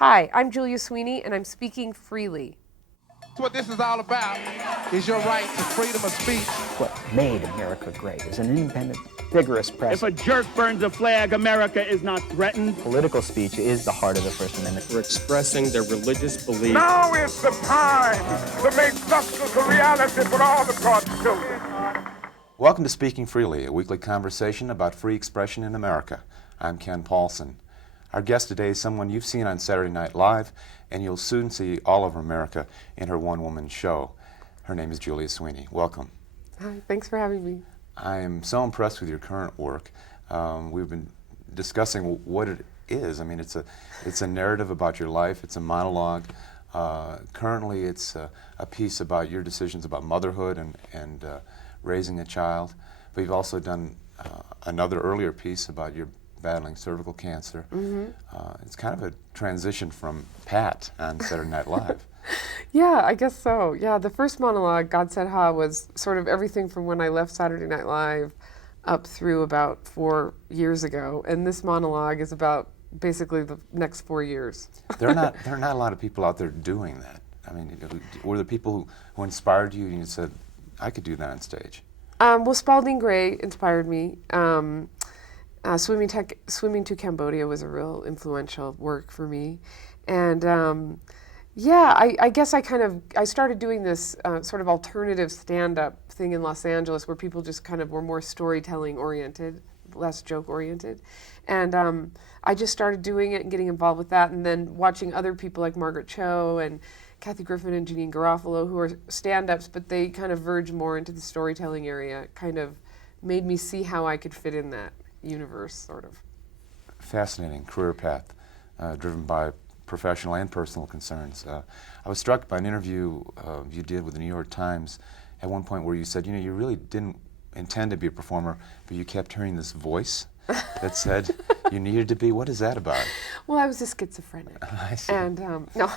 Hi, I'm Julia Sweeney, and I'm speaking freely. What this is all about is your right to freedom of speech. What made America great is an independent, vigorous press. If a jerk burns a flag, America is not threatened. Political speech is the heart of the First Amendment. For expressing their religious beliefs. Now is the time to make justice a reality for all of God's children. Welcome to Speaking Freely, a weekly conversation about free expression in America. I'm Ken Paulson. Our guest today is someone you've seen on Saturday Night Live, and you'll soon see all over America in her one-woman show. Her name is Julia Sweeney. Welcome. Hi, thanks for having me. I am so impressed with your current work. We've been discussing what it is. I mean, it's a narrative about your life. It's a monologue. Currently, it's a piece about your decisions about motherhood and raising a child. But you've also done another earlier piece about your battling cervical cancer. Mm-hmm. It's kind of a transition from Pat on Saturday Night Live. Yeah, I guess so. Yeah, the first monologue, God Said Ha, was sort of everything from when I left Saturday Night Live up through about 4 years ago. And this monologue is about basically the next 4 years. There are not a lot of people out there doing that. I mean, were there people who inspired you and you said, I could do that on stage? Well, Spalding Gray inspired me. Swimming to Cambodia was a real influential work for me. And I guess I started doing this sort of alternative stand-up thing in Los Angeles where people just kind of were more storytelling oriented, less joke oriented. And I just started doing it and getting involved with that, and then watching other people like Margaret Cho and Kathy Griffin and Janine Garofalo, who are stand-ups, but they kind of verge more into the storytelling area, kind of made me see how I could fit in that universe, sort of. Fascinating career path, driven by professional and personal concerns. I was struck by an interview you did with the New York Times at one point where you said, you really didn't intend to be a performer, but you kept hearing this voice that said you needed to be. What is that about? Well, I was a schizophrenic. I see. And, no.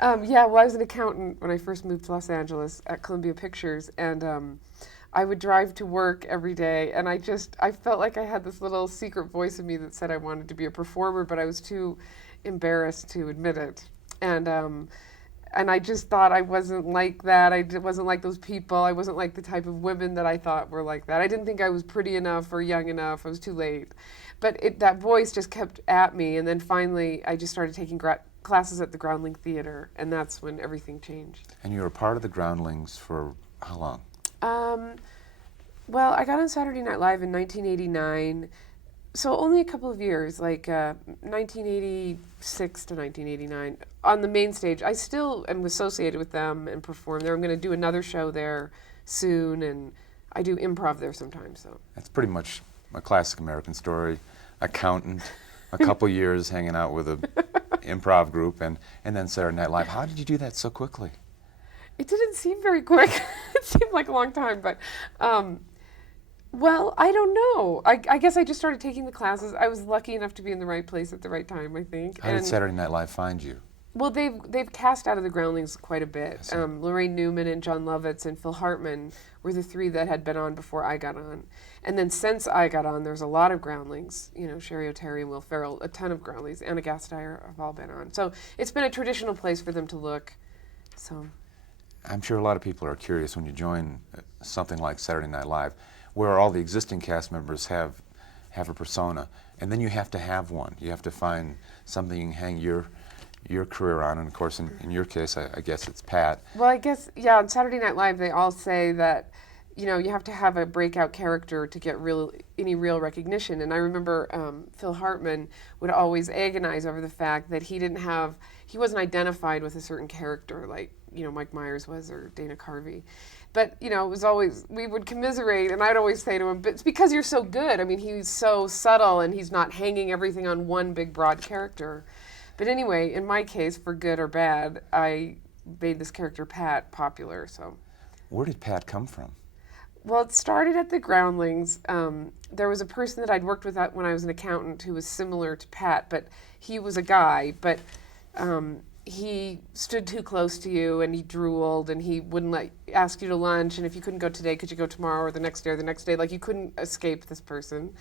I was an accountant when I first moved to Los Angeles at Columbia Pictures, and I would drive to work every day, and I felt like I had this little secret voice in me that said I wanted to be a performer, but I was too embarrassed to admit it. And I just thought I wasn't like that. I wasn't like those people. I wasn't like the type of women that I thought were like that. I didn't think I was pretty enough or young enough. I was too late. But that voice just kept at me, and then finally I just started taking classes at the Groundling Theater, and that's when everything changed. And you were part of the Groundlings for how long? Well, I got on Saturday Night Live in 1989, so only a couple of years, like 1986 to 1989, on the main stage. I still am associated with them and perform there. I'm going to do another show there soon, and I do improv there sometimes. So That's pretty much a classic American story. Accountant, a couple years hanging out with a improv group, and then Saturday Night Live. How did you do that so quickly? It didn't seem very quick. It seemed like a long time, but, well, I don't know. I guess I just started taking the classes. I was lucky enough to be in the right place at the right time, I think. How did Saturday Night Live find you? Well, they've cast out of the Groundlings quite a bit. Lorraine Newman and John Lovitz and Phil Hartman were the three that had been on before I got on. And then since I got on, there's a lot of Groundlings. Sherry O'Terry and Will Ferrell, a ton of Groundlings. Anna Gasteyer have all been on. So it's been a traditional place for them to look. So I'm sure a lot of people are curious when you join something like Saturday Night Live, where all the existing cast members have a persona, and then you have to have one. You have to find something you can hang your career on, and of course, in your case, I guess it's Pat. Well, I guess, yeah, on Saturday Night Live, they all say that, you have to have a breakout character to get any real recognition. And I remember Phil Hartman would always agonize over the fact that he wasn't identified with a certain character, like, Mike Myers was, or Dana Carvey. But, it was always, we would commiserate, and I'd always say to him, but it's because you're so good. I mean, he's so subtle, and he's not hanging everything on one big, broad character. But anyway, in my case, for good or bad, I made this character, Pat, popular, so. Where did Pat come from? Well, it started at the Groundlings. There was a person that I'd worked with when I was an accountant who was similar to Pat, but he was a guy, but he stood too close to you, and he drooled, and he wouldn't ask you to lunch, and if you couldn't go today, could you go tomorrow or the next day or the next day? Like, you couldn't escape this person.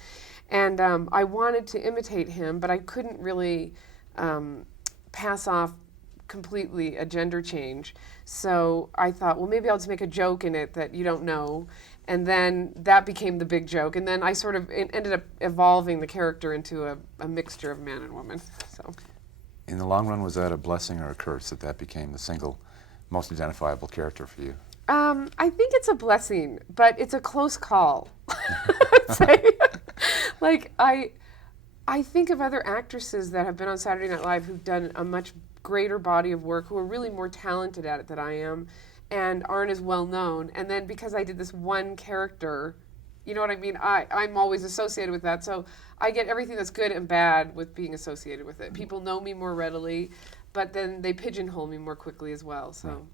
And I wanted to imitate him, but I couldn't really pass off completely a gender change. So I thought, well, maybe I'll just make a joke in it that you don't know. And then that became the big joke. And then I sort of ended up evolving the character into a mixture of man and woman. So, In the long run, was that a blessing or a curse that became the single most identifiable character for you? I think it's a blessing, but it's a close call. I'd say. Like, I think of other actresses that have been on Saturday Night Live who've done a much greater body of work, who are really more talented at it than I am, and aren't as well known. And then because I did this one character, you know what I mean? I'm always associated with that. So I get everything that's good and bad with being associated with it. People know me more readily, but then they pigeonhole me more quickly as well. So.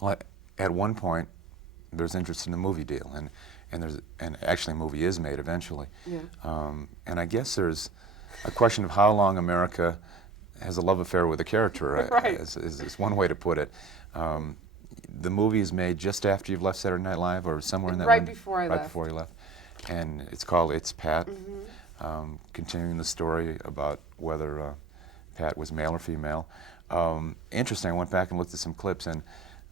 Well, at one point, there's interest in a movie deal, and actually a movie is made eventually. Yeah. And I guess there's a question of how long America has a love affair with a character, Right. is one way to put it. The movie is made just after you've left Saturday Night Live, or somewhere in that Right window? before I Right left. before you left. And it's called It's Pat, Mm-hmm. continuing the story about whether Pat was male or female. Interesting, I went back and looked at some clips, and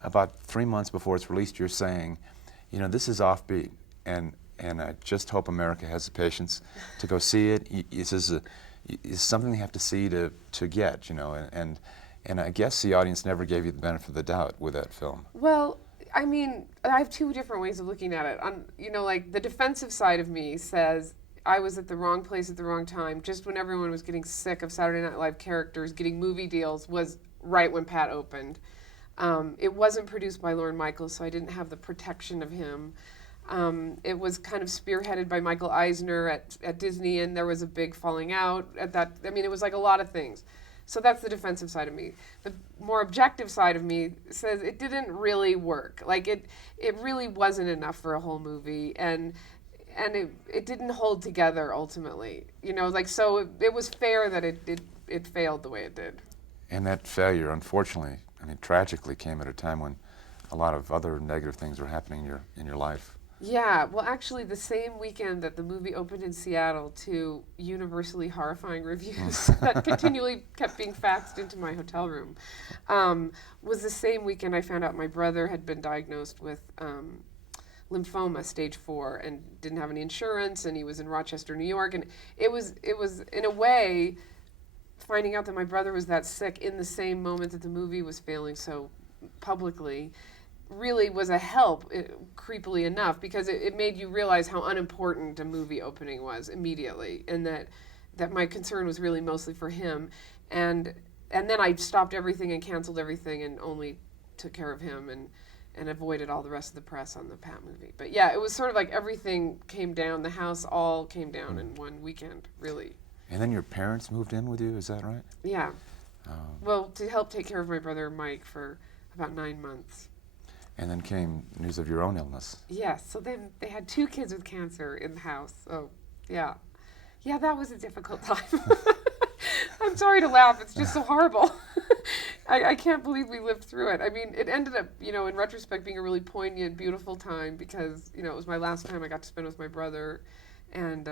about 3 months before it's released, you're saying, you know, this is offbeat, and I just hope America has the patience to go see it. It's something they have to see to get, you know, and I guess the audience never gave you the benefit of the doubt with that film. Well, I mean, I have two different ways of looking at it. You know, like the defensive side of me says I was at the wrong place at the wrong time. Just when everyone was getting sick of Saturday Night Live characters, getting movie deals was right when Pat opened. It wasn't produced by Lorne Michaels, so I didn't have the protection of him. It was kind of spearheaded by Michael Eisner at Disney, and there was a big falling out at that. I mean, it was like a lot of things. So that's the defensive side of me. The more objective side of me says it didn't really work. Like it really wasn't enough for a whole movie, and it didn't hold together ultimately. You know, like so it was fair that it failed the way it did. And that failure, unfortunately, I mean, tragically came at a time when a lot of other negative things were happening in your life. Yeah, well, actually, the same weekend that the movie opened in Seattle to universally horrifying reviews that continually kept being faxed into my hotel room, was the same weekend I found out my brother had been diagnosed with lymphoma, stage 4, and didn't have any insurance, and he was in Rochester, New York, and it was in a way, finding out that my brother was that sick in the same moment that the movie was failing so publicly really was a help, creepily enough, because it made you realize how unimportant a movie opening was immediately, and that my concern was really mostly for him. And then I stopped everything and canceled everything and only took care of him and avoided all the rest of the press on the Pat movie. But yeah, it was sort of like everything came down. The house all came down in one weekend, really. And then your parents moved in with you, is that right? Yeah. Well, to help take care of my brother Mike for about 9 months. And then came news of your own illness. Yes, so then they had 2 kids with cancer in the house. So, yeah. Yeah, that was a difficult time. I'm sorry to laugh. It's just so horrible. I can't believe we lived through it. I mean, it ended up, you know, in retrospect, being a really poignant, beautiful time because, you know, it was my last time I got to spend with my brother. And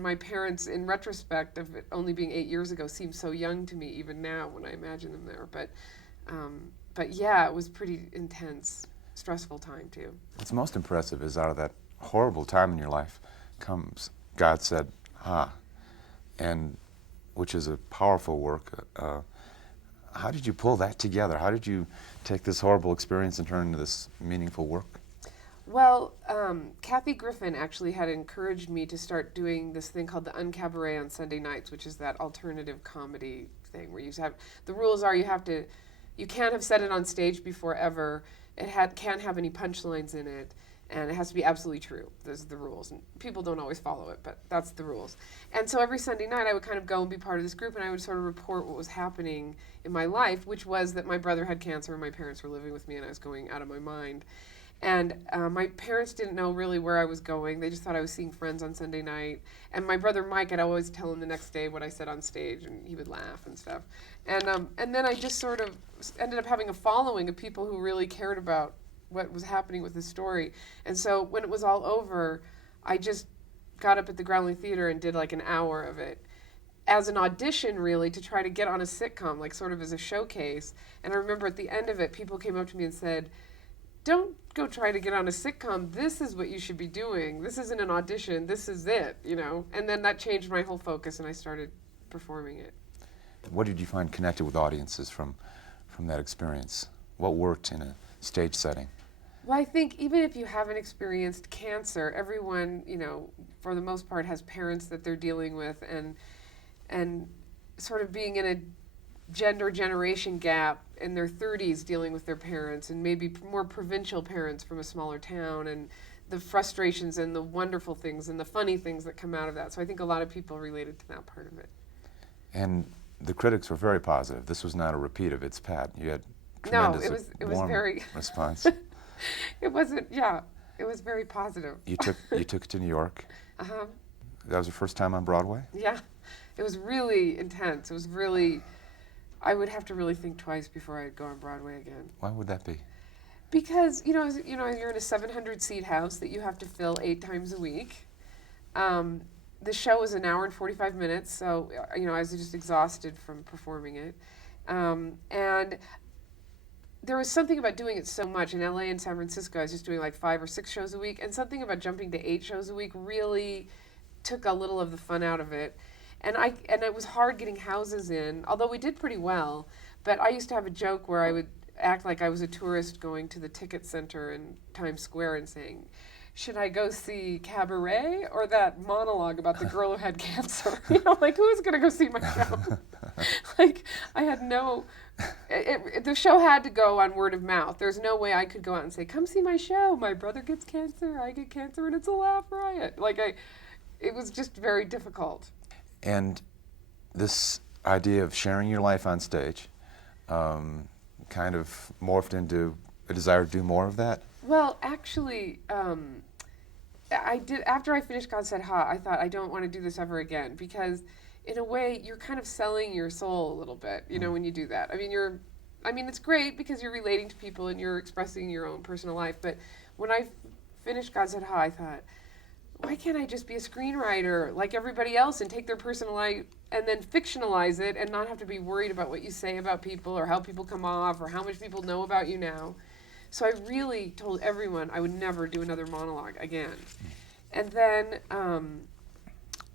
my parents, in retrospect, of it only being 8 years ago, seem so young to me even now when I imagine them there. But yeah, it was pretty intense. Stressful time too. What's most impressive is out of that horrible time in your life comes God said, and which is a powerful work. How did you pull that together? How did you take this horrible experience and turn it into this meaningful work? Well, Kathy Griffin actually had encouraged me to start doing this thing called the Uncabaret on Sunday nights, which is that alternative comedy thing where you have, the rules are you can't have said it on stage before ever. Can't have any punchlines in it, and it has to be absolutely true. Those are the rules, and people don't always follow it, but that's the rules. And so every Sunday night I would kind of go and be part of this group, and I would sort of report what was happening in my life, which was that my brother had cancer and my parents were living with me and I was going out of my mind. And my parents didn't know really where I was going. They just thought I was seeing friends on Sunday night. And my brother Mike, I'd always tell him the next day what I said on stage, and he would laugh and stuff. And then I just sort of ended up having a following of people who really cared about what was happening with the story. And so when it was all over, I just got up at the Groundling Theater and did like an hour of it. as an audition, really, to try to get on a sitcom, like sort of as a showcase. And I remember at the end of it, people came up to me and said, don't go try to get on a sitcom. This is what you should be doing. This isn't an audition. This is it, you know? And then that changed my whole focus, and I started performing it. What did you find connected with audiences from that experience? What worked in a stage setting? Well, I think even if you haven't experienced cancer, everyone, you know, for the most part has parents that they're dealing with, and sort of being in a gender generation gap in their 30s dealing with their parents, and maybe more provincial parents from a smaller town, and the frustrations and the wonderful things and the funny things that come out of that. So I think a lot of people related to that part of it. And the critics were very positive. This was not a repeat of It's Pat. You had No, tremendous it was warm very response. It wasn't, yeah, it was very positive. You took it to New York. Uh-huh. That was your first time on Broadway? Yeah, it was really intense. It was really, I would have to really think twice before I'd go on Broadway again. Why would that be? Because, you know, you're in a 700-seat house that you have to fill 8 times a week. The show was an hour and 45 minutes, so, you know, I was just exhausted from performing it. And there was something about doing it so much. In LA and San Francisco, I was just doing like 5 or 6 shows a week, and something about jumping to 8 shows a week really took a little of the fun out of it. And it was hard getting houses in, although we did pretty well. But I used to have a joke where I would act like I was a tourist going to the ticket center in Times Square and saying, should I go see Cabaret or that monologue about the girl who had cancer? You know, like, who is going to go see my show? Like, I had no... the show had to go on word of mouth. There's no way I could go out and say, come see my show. My brother gets cancer, I get cancer, and it's a laugh riot. It was just very difficult. And this idea of sharing your life on stage kind of morphed into a desire to do more of that? Well, actually, I did. After I finished God Said Ha, I thought I don't want to do this ever again, because in a way you're kind of selling your soul a little bit, you know, when you do that. I mean, it's great because you're relating to people and you're expressing your own personal life, but when I finished God Said Ha, I thought, why can't I just be a screenwriter like everybody else and take their personal life and then fictionalize it and not have to be worried about what you say about people or how people come off or how much people know about you now? So I really told everyone I would never do another monologue again. And then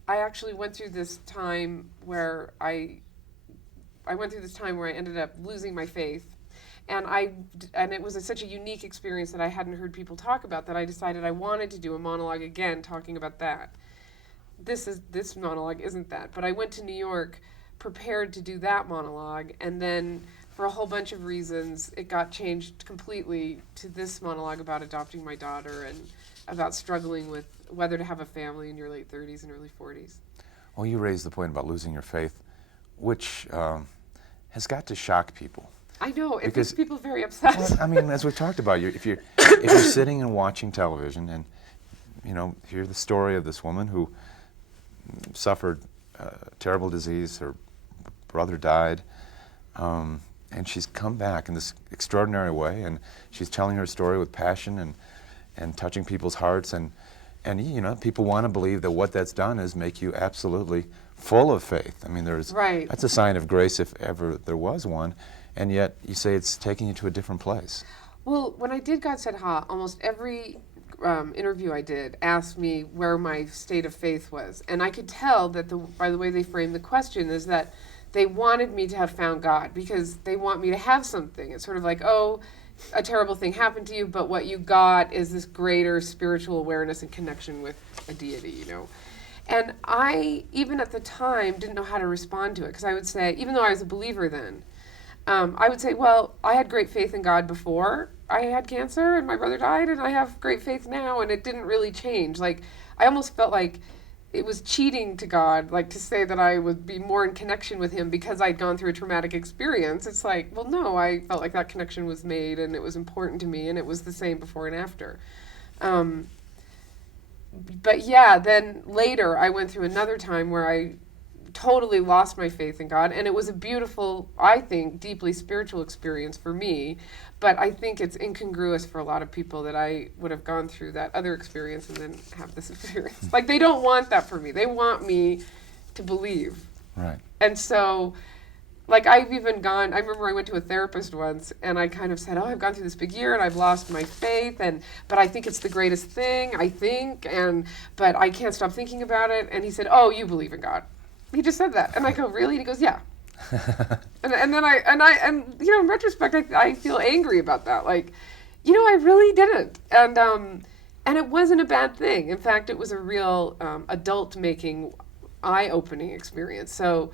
I actually went through this time where I ended up losing my faith. And it was such a unique experience that I hadn't heard people talk about that I decided I wanted to do a monologue again talking about that. This monologue isn't that, but I went to New York prepared to do that monologue, and then for a whole bunch of reasons it got changed completely to this monologue about adopting my daughter and about struggling with whether to have a family in your late 30s and early 40s. Well, you raised the point about losing your faith, which has got to shock people. I know, it Because- makes people very upset. Well, I mean, as we've talked about, if you're sitting and watching television and, you know, hear the story of this woman who suffered a terrible disease, her brother died, and she's come back in this extraordinary way, and she's telling her story with passion and touching people's hearts, and you know, people want to believe that what that's done is make you absolutely full of faith. I mean, Right. that's a sign of grace if ever there was one. And yet, you say it's taking you to a different place. Well, when I did God Said Ha, almost every interview I did asked me where my state of faith was. And I could tell that by the way they framed the question is that they wanted me to have found God because they want me to have something. It's sort of like, oh, a terrible thing happened to you, but what you got is this greater spiritual awareness and connection with a deity, you know. And I, even at the time, didn't know how to respond to it, because I would say, even though I was a believer then, I would say, well, I had great faith in God before I had cancer and my brother died, and I have great faith now, and it didn't really change. Like, I almost felt like it was cheating to God, like to say that I would be more in connection with him because I'd gone through a traumatic experience. It's like, well, no, I felt like that connection was made and it was important to me, and it was the same before and after. But yeah, then later I went through another time where I totally lost my faith in God, and it was a beautiful, I think, deeply spiritual experience for me, but I think it's incongruous for a lot of people that I would have gone through that other experience and then have this experience. Like, they don't want that for me. They want me to believe. Right. And so, like, I've even gone, I remember I went to a therapist once, and I kind of said, oh, I've gone through this big year, and I've lost my faith, but I think it's the greatest thing, I think, but I can't stop thinking about it. And he said, oh, you believe in God. He just said that. And I go, really? And he goes, yeah. and then in retrospect, I feel angry about that. Like, I really didn't. And it wasn't a bad thing. In fact, it was a real adult-making, eye-opening experience. So,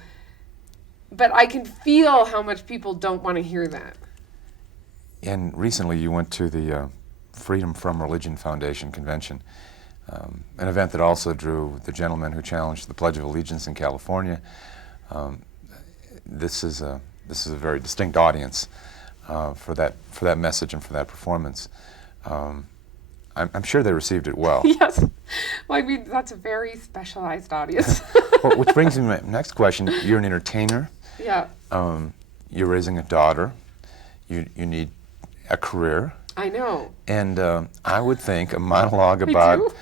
but I can feel how much people don't want to hear that. And recently you went to the Freedom from Religion Foundation convention, an event that also drew the gentleman who challenged the Pledge of Allegiance in California. This is a very distinct audience for that message and for that performance. I'm sure they received it well. Yes. Well, I mean, that's a very specialized audience. Well, which brings me to my next question. You're an entertainer. Yeah. You're raising a daughter. You need a career. I know. And I would think a monologue about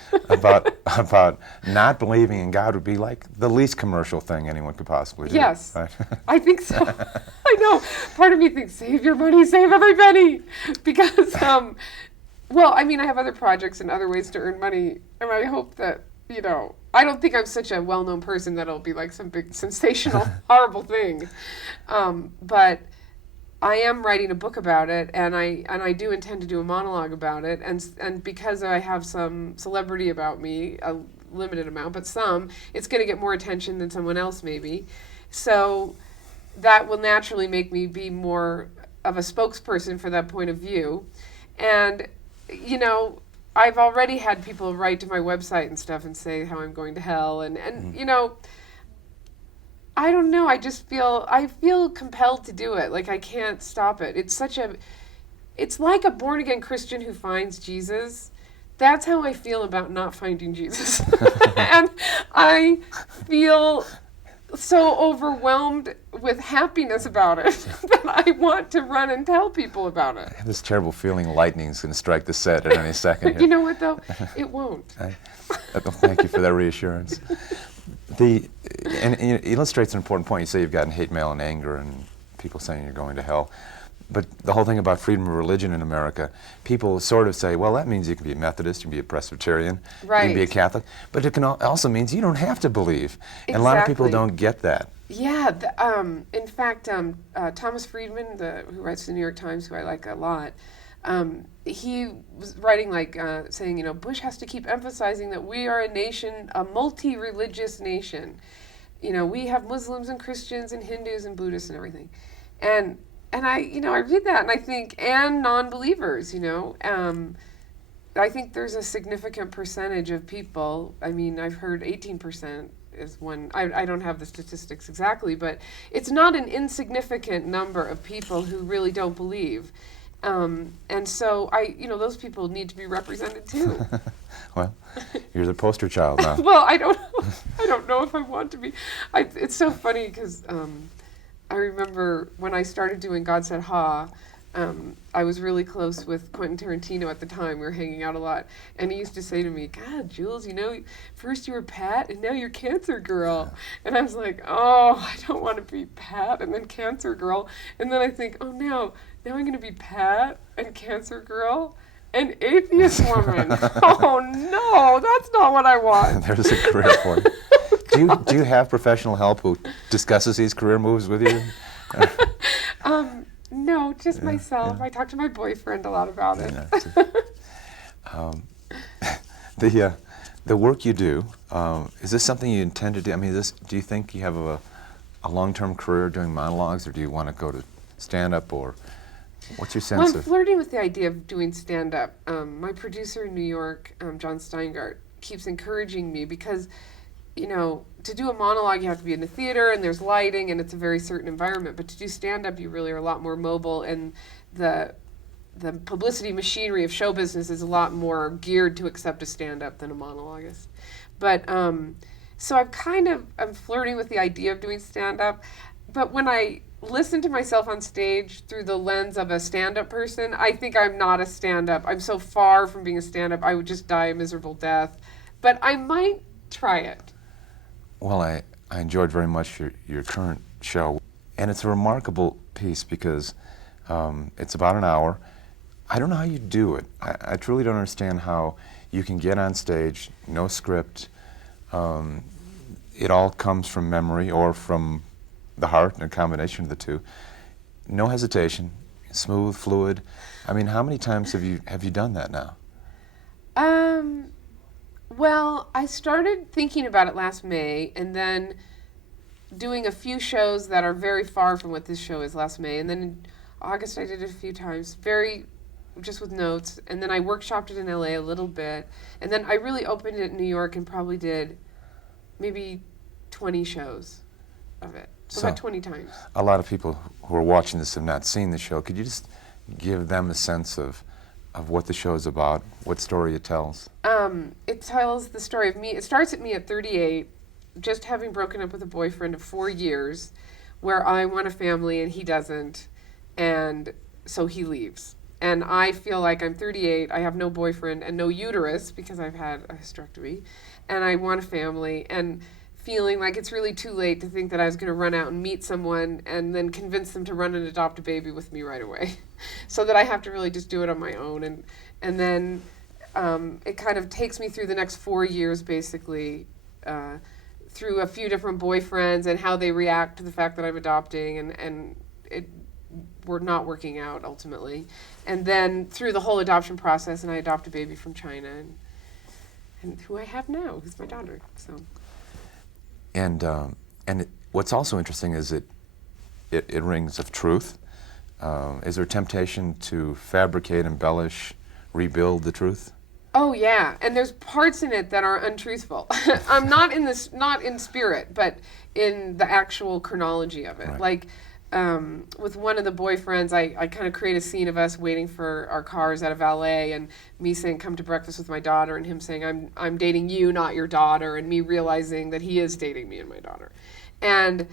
not believing in God would be like the least commercial thing anyone could possibly do. Yes. Right? I think so. I know. Part of me thinks, save your money, save every penny. Because, well, I mean, I have other projects and other ways to earn money. And I hope that, I don't think I'm such a well-known person that it'll be like some big sensational, horrible thing. But I am writing a book about it, and I do intend to do a monologue about it, and because I have some celebrity about me, a limited amount, but some, it's going to get more attention than someone else maybe. So that will naturally make me be more of a spokesperson for that point of view. And, I've already had people write to my website and stuff and say how I'm going to hell, and I don't know. I feel compelled to do it. Like, I can't stop it. It's like a born again Christian who finds Jesus. That's how I feel about not finding Jesus. And I feel so overwhelmed with happiness about it that I want to run and tell people about it. I have this terrible feeling lightning's going to strike the set at any second here. You know what, though? It won't. Thank you for that reassurance. And it illustrates an important point. You say you've gotten hate mail and anger and people saying you're going to hell. But the whole thing about freedom of religion in America, people sort of say, well, that means you can be a Methodist, you can be a Presbyterian, right. You can be a Catholic. But it can also means you don't have to believe. And a lot of people don't get that. Yeah. In fact, Thomas Friedman, who writes the New York Times, who I like a lot, he was writing saying, Bush has to keep emphasizing that we are a nation, a multi-religious nation. We have Muslims and Christians and Hindus and Buddhists and everything. And I read that and I think, and non-believers, I think there's a significant percentage of people, I mean, I've heard 18% is one, I don't have the statistics exactly, but it's not an insignificant number of people who really don't believe. And so those people need to be represented too. Well, you're the poster child now. Well, I don't know if I want to be. It's so funny because I remember when I started doing God Said Ha, I was really close with Quentin Tarantino at the time. We were hanging out a lot. And he used to say to me, God, Jules, first you were Pat and now you're Cancer Girl. And I was like, oh, I don't want to be Pat and then Cancer Girl. And then I think, oh, now I'm going to be Pat and Cancer Girl and Atheist Woman. Oh, no, that's not what I want. There's a career for you. Do you have professional help who discusses these career moves with you? No, just myself. Yeah. I talk to my boyfriend a lot about it. The work you do, is this something you intend to do? I mean, do you think you have a long-term career doing monologues, or do you want to go to stand-up, or what's your sense of? I'm flirting with the idea of doing stand-up. My producer in New York, John Steingart, keeps encouraging me because, to do a monologue, you have to be in the theater, and there's lighting, and it's a very certain environment. But to do stand-up, you really are a lot more mobile, and the publicity machinery of show business is a lot more geared to accept a stand-up than a monologuist. But so I'm flirting with the idea of doing stand-up. But when I listen to myself on stage through the lens of a stand-up person, I think I'm not a stand-up. I'm so far from being a stand-up, I would just die a miserable death. But I might try it. Well, I enjoyed very much your current show, and it's a remarkable piece because it's about an hour. I don't know how you do it. I truly don't understand how you can get on stage, no script. It all comes from memory or from the heart, and a combination of the two. No hesitation, smooth, fluid. I mean, how many times have you done that now? Well, I started thinking about it last May, and then doing a few shows that are very far from what this show is last May, and then in August I did it a few times, just with notes, and then I workshopped it in LA a little bit, and then I really opened it in New York and probably did maybe 20 shows of it. So about 20 times. A lot of people who are watching this have not seen the show. Could you just give them a sense of what the show is about, what story it tells? It tells the story of me. It starts at me at 38, just having broken up with a boyfriend of 4 years, where I want a family and he doesn't, and so he leaves. And I feel like I'm 38, I have no boyfriend and no uterus because I've had a hysterectomy, and I want a family, and feeling like it's really too late to think that I was going to run out and meet someone and then convince them to run and adopt a baby with me right away. So that I have to really just do it on my own. And then it kind of takes me through the next 4 years, basically, through a few different boyfriends and how they react to the fact that I'm adopting, and we're not working out ultimately. And then through the whole adoption process, and I adopt a baby from China, and who I have now, who's my daughter. So. And what's also interesting is it rings of truth. Is there temptation to fabricate, embellish, rebuild the truth? Oh yeah, and there's parts in it that are untruthful. I'm not in spirit, but in the actual chronology of it. Right. Like with one of the boyfriends, I kind of create a scene of us waiting for our cars at a valet, and me saying, "Come to breakfast with my daughter," and him saying, "I'm dating you, not your daughter," and me realizing that he is dating me and my daughter, and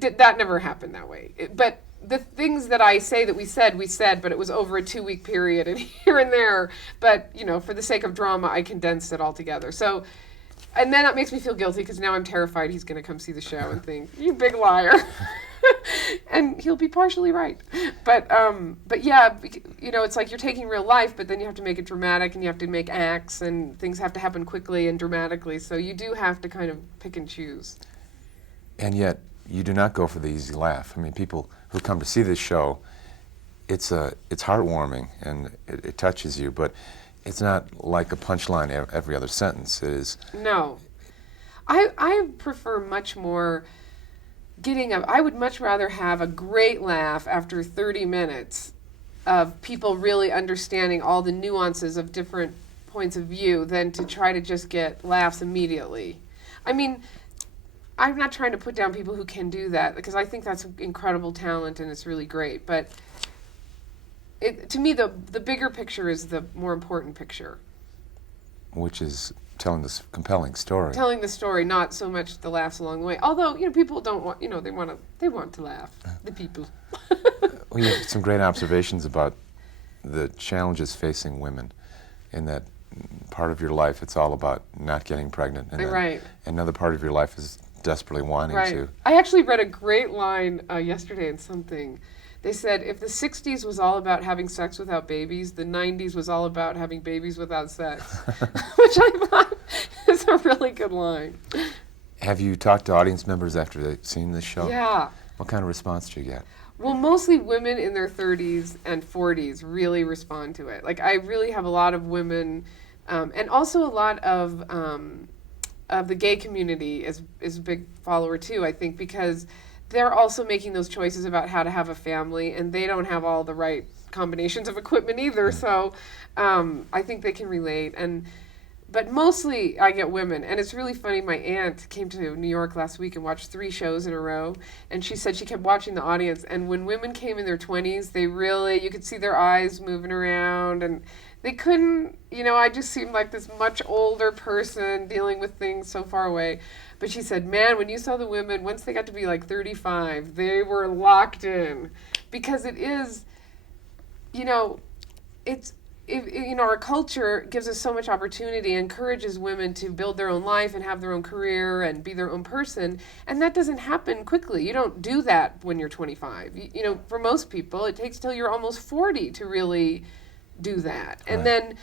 that never happened that way. But the things that I say that we said, but it was over a 2-week period and here and there. But for the sake of drama, I condensed it all together. So. And then that makes me feel guilty because now I'm terrified he's going to come see the show and think, "You big liar." And he'll be partially right. But yeah, it's like you're taking real life, but then you have to make it dramatic, and you have to make acts, and things have to happen quickly and dramatically. So you do have to kind of pick and choose. And yet, you do not go for the easy laugh. I mean, people who come to see this show, it's heartwarming and it touches you, but it's not like a punchline every other sentence. It is. No. I prefer much more I would much rather have a great laugh after 30 minutes of people really understanding all the nuances of different points of view than to try to just get laughs immediately. I mean, I'm not trying to put down people who can do that, because I think that's incredible talent and it's really great. But to me, the bigger picture is the more important picture. Which is telling this compelling story. Telling the story, not so much the laughs along the way. Although, people don't want, they want to laugh, the people. Well, you have some great observations about the challenges facing women, in that part of your life it's all about not getting pregnant, and then right. Another part of your life is desperately wanting right. to. I actually read a great line yesterday in something. They said, if the 60s was all about having sex without babies, the 90s was all about having babies without sex, which I thought is a really good line. Have you talked to audience members after they've seen this show? Yeah. What kind of response do you get? Well, mostly women in their 30s and 40s really respond to it. Like, I really have a lot of women, and also a lot of the gay community is a big follower too, I think, because they're also making those choices about how to have a family, and they don't have all the right combinations of equipment either. So I think they can relate. But mostly I get women. And it's really funny. My aunt came to New York last week and watched 3 shows in a row. And she said she kept watching the audience. And when women came in their 20s, you could see their eyes moving around. And they couldn't, I just seemed like this much older person dealing with things so far away. But she said, man, when you saw the women, once they got to be like 35, they were locked in. Because it is, our culture gives us so much opportunity, encourages women to build their own life and have their own career and be their own person, and that doesn't happen quickly. You don't do that when you're 25. For most people, it takes till you're almost 40 to really do that. And Right.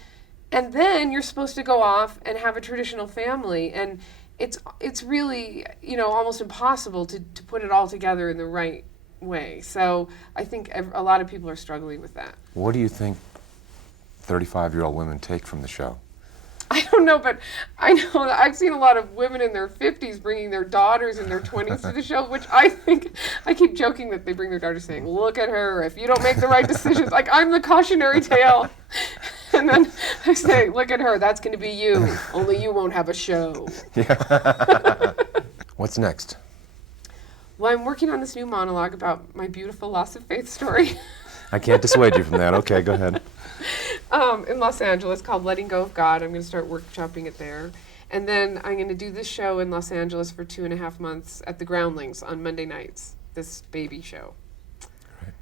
then you're supposed to go off and have a traditional family, and it's really, almost impossible to put it all together in the right way. So I think a lot of people are struggling with that. What do you think 35-year-old women take from the show? I don't know, but I know that I've seen a lot of women in their 50s bringing their daughters in their 20s to the show, which I keep joking that they bring their daughters saying, look at her, if you don't make the right decisions, like I'm the cautionary tale. And then I say, look at her, that's going to be you, only you won't have a show. What's next? Well, I'm working on this new monologue about my beautiful loss of faith story. I can't dissuade you from that. Okay, go ahead. In Los Angeles, called Letting Go of God. I'm going to start workshopping it there. And then I'm going to do this show in Los Angeles for 2.5 months at the Groundlings on Monday nights, this baby show. Right.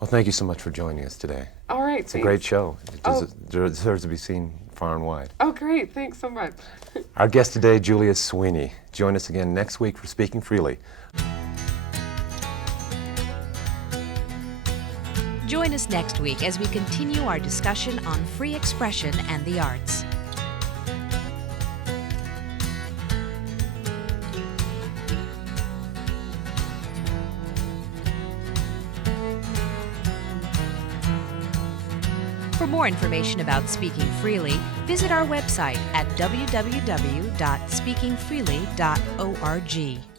Well, thank you so much for joining us today. All right, It's a great show. It deserves to be seen far and wide. Oh, great. Thanks so much. Our guest today, Julia Sweeney. Join us again next week for Speaking Freely. Join us next week as we continue our discussion on free expression and the arts. For more information about Speaking Freely, visit our website at www.speakingfreely.org.